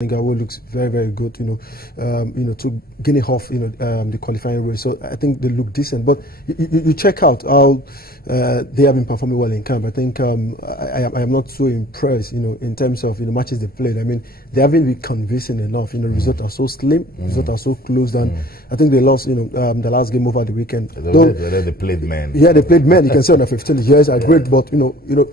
Senegal looks very, very good, to Guinea off, the qualifying race. So I think they look decent. But you check out how they have been performing well in camp. I think I am not so impressed, in terms of matches they played. I mean, they haven't been convincing enough. Results are so slim, results are so close, and I think they lost, the last game over the weekend. They played men. Yeah, they played men. You can say under 15 years are great, but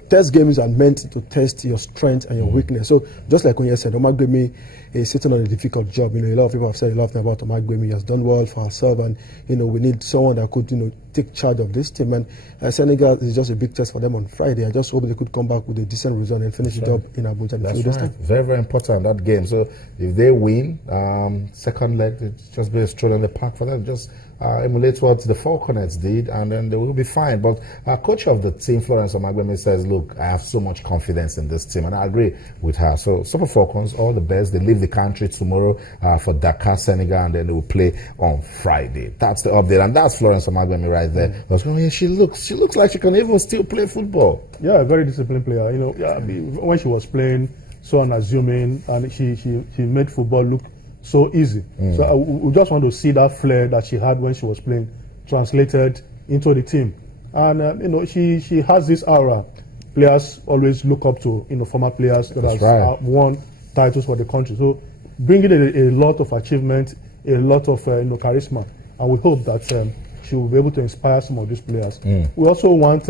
test games are meant to test your strength and your weakness. So just like when you said, Omagbemi is sitting on a difficult job. A lot of people have said a lot about Omagbemi. He has done well for ourselves, and we need someone that could take charge of this team. And Senegal is just a big test for them on Friday. I just hope they could come back with a decent result and finish the job in Abuja. That's right. Very, very important, that game. So if they win, second leg, it's just be a stroll in the park for them. Just emulate what the Falconets did, and then they will be fine. But coach of the team, Florence Omagbemi, says, look, I have so much confidence in this team, and I agree with her. So Super Falcons, all the best. They leave the country tomorrow for Dakar, Senegal, and then they will play on Friday. That's the update, and that's Florence Omagbemi right there. I was going, she looks like she can even still play football. Yeah, a very disciplined player. When she was playing, so unassuming, and she made football look so easy. So we just want to see that flair that she had when she was playing translated into the team. And she has this aura. Players always look up to former players that have won titles for the country. So bringing a lot of achievement, a lot of charisma, and we hope that she will be able to inspire some of these players. We also want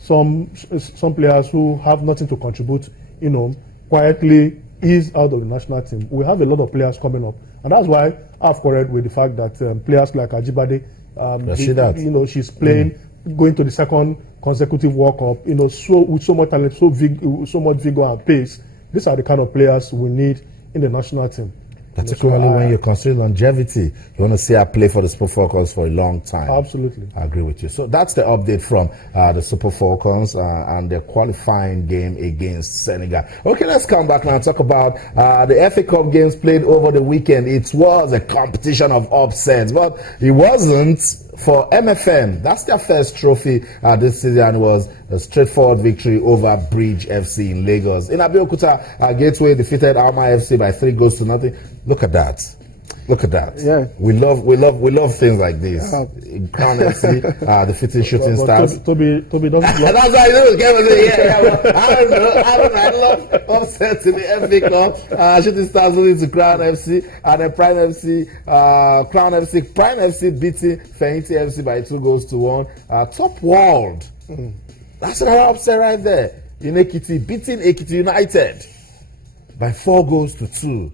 some players who have nothing to contribute, quietly ease out of the national team. We have a lot of players coming up, and that's why I've quarreled with the fact that players like Ajibade, she's playing, going to the second consecutive World Cup, with so much talent, so much vigor and pace. These are the kind of players we need in the national team. Particularly when you consider longevity, you want to see her play for the Super Falcons for a long time. Absolutely. I agree with you. So that's the update from the Super Falcons and their qualifying game against Senegal. Okay, let's come back now and talk about the FA Cup games played over the weekend. It was a competition of upsets, but it wasn't for MFM. That's their first trophy this season. Was a straightforward victory over Bridge FC in Lagos. In Abeokuta, Gateway defeated Alma FC by 3-0. Look at that. Look at that. Yeah. We love things like this. Crown FC defeating Shooting Stars. Toby doesn't love. That's why I know. I don't know. I love upsets in the FA Cup. Shooting Stars losing to Crown FC, and then Prime FC beating Feinti FC by 2-1. Top World. That's another upset right there. In Ekiti, beating Ekiti United by 4-2.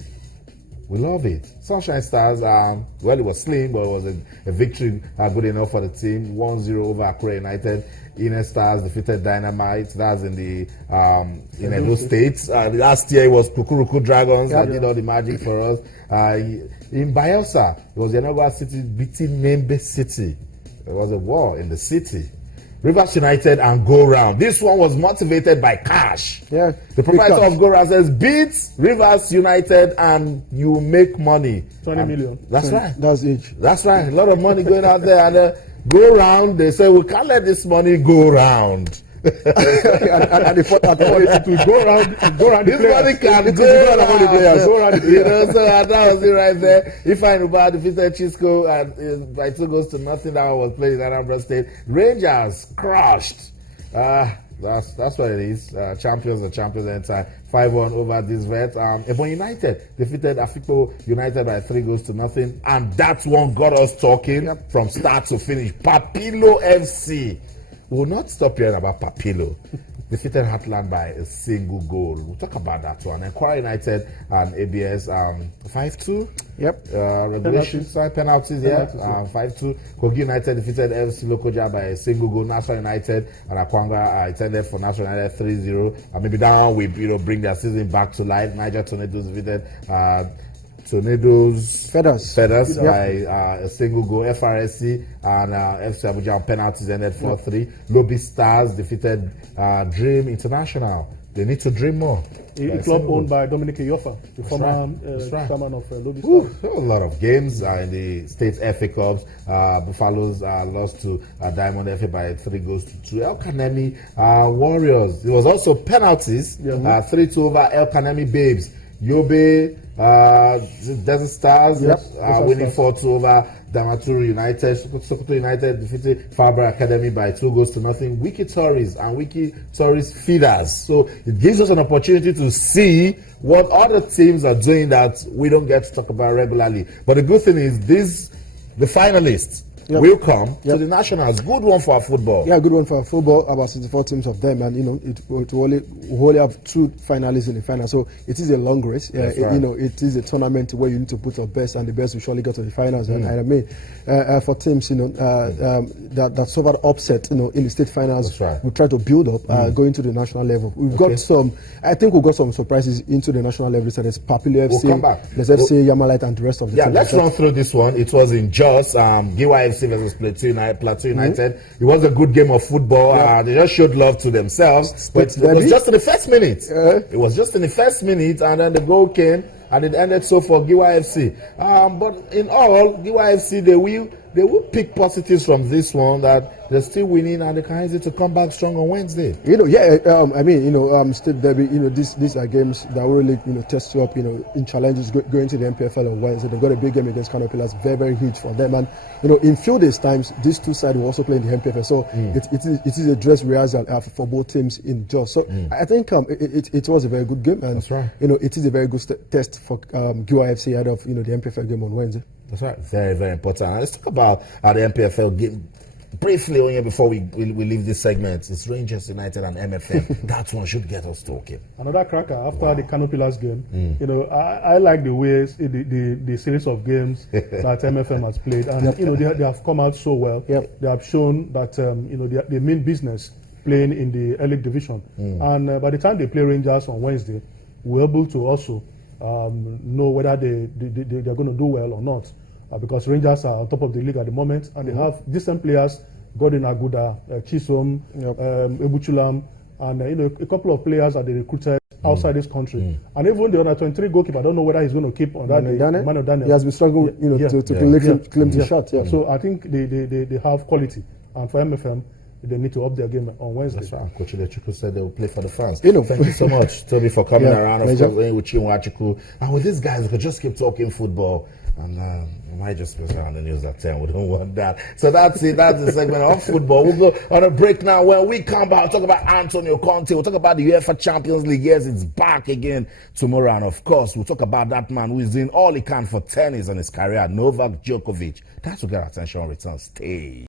We love it. Sunshine Stars, it was slim, but it was a victory good enough for the team. 1-0 over Akure United. Ine Stars defeated Dynamite. That's in the Edo States. Last year it was Kukuruku Dragons that did all the magic for us. In Bayelsa, it was Yanogo City beating Membe City. There was a war in the city. Rivers United and Go Round. This one was motivated by cash. Yeah. The proprietor of Go Round says, beat Rivers United and you make money. 20 million. That's right. That's it. That's right. A lot of money going out there. And Go Round, they say, we can't let this money go round. and they thought that it will go around this money can go around the players. So that was it right there. Ifeanyi Ubah defeated Chisco and by 2-0. That one was played in Anambra State. Rangers crushed. That's what it is. Champions are champions anytime. 5-1 over this vet. Ebonyi United defeated Afikpo United by 3-0, and that one got us talking from start to finish. Papilo FC. We will not stop hearing about Papilo. Defeated Heartland by a single goal. We'll talk about that one. And Kwara United and ABS 5-2. Yep. Regulation side penalties, 5-2. Kogi United defeated FC Lokoja by a single goal. National United and Akwanga intended for National United 3-0. And maybe that one will bring their season back to life. Niger Tornadoes defeated Tornadoes Feathers by a single goal. FRSC and FC Abuja on penalties ended 4-3. Lobby Stars defeated Dream International. They need to dream more. A club owned by Dominic Iyofa, the former chairman of Lobby Stars. There were a lot of games in the State's FA Cups. Buffaloes lost to Diamond FA by 3-2. El Kanemi Warriors. There was also penalties. 3-2 over El Kanemi Babes. Yobe, Desert Stars, winning 4-2 over Damaturu United. Sokoto United defeated Fabra Academy by 2-0. Wiki Tories and Wiki Tories feeders. So it gives us an opportunity to see what other teams are doing that we don't get to talk about regularly. But the good thing is the finalists will come to the nationals. Good one for our football. Yeah, good one for our football. About 64 teams of them, and it will only have 2 finalists in the final. So it is a long race. It is a tournament where you need to put your best, and the best will surely get to the finals. And I mean, for teams, that suffered upset, in the state finals, we try to build up going to the national level. We've got some. I think we've got some surprises into the national level. So there's Papilio FC, there's FC Yamalite, and the rest of the teams. Let's run through this one. It was in Jos, Giwa FC versus Plateau United. It was a good game of football. They just showed love to themselves. But it was just in the first minute. It was just in the first minute, and then the goal came, and it ended so for Giwa FC. But in all, Giwa FC, they will pick positives from this one, that they're still winning and they can easily to come back strong on Wednesday. State derby, these are games that will really, test you up, in challenges going to the NPFL on Wednesday. They've got a big game against Kano Pillars, very, very huge for them. And, in few days' times, these two sides will also play in the NPFL. So it is a dress rehearsal for both teams in Jos. So I think it was a very good game. And, that's right. It is a very good test for Giwa FC ahead of, the NPFL game on Wednesday. That's right. Very, very important. Let's talk about the NPFL game briefly only before we leave this segment. It's Rangers United and MFM. That one should get us talking. Another cracker after the Kano Pillars game. I like the ways the series of games that MFM has played, and they have come out so well. They have shown that they mean business playing in the elite division. And by the time they play Rangers on Wednesday, we're able to also know whether they're going to do well or not, because Rangers are on top of the league at the moment, and they have decent players: Gordon Aguda, Chisom, Ebuchulam, and a couple of players that they recruited outside this country. And even the under 23 goalkeeper, I don't know whether he's going to keep on that. Emmanuel Daniel. He has been struggling, to claim the shot. So I think they have quality, and for MFM, they need to up their game on Wednesday. That's right. Coach Ilechuku said they will play for the fans. Thank you so much, Toby, for coming around. Of course, with Chinwachuku. And with these guys, we could just keep talking football. And we might just be around the news at 10. We don't want that. So that's it. That's the segment of football. We'll go on a break now. When we come back, we'll talk about Antonio Conte. We'll talk about the UEFA Champions League. Yes, it's back again tomorrow. And of course, we'll talk about that man who is doing all he can for tennis and his career, Novak Djokovic. That's what get our attention on return. Stay.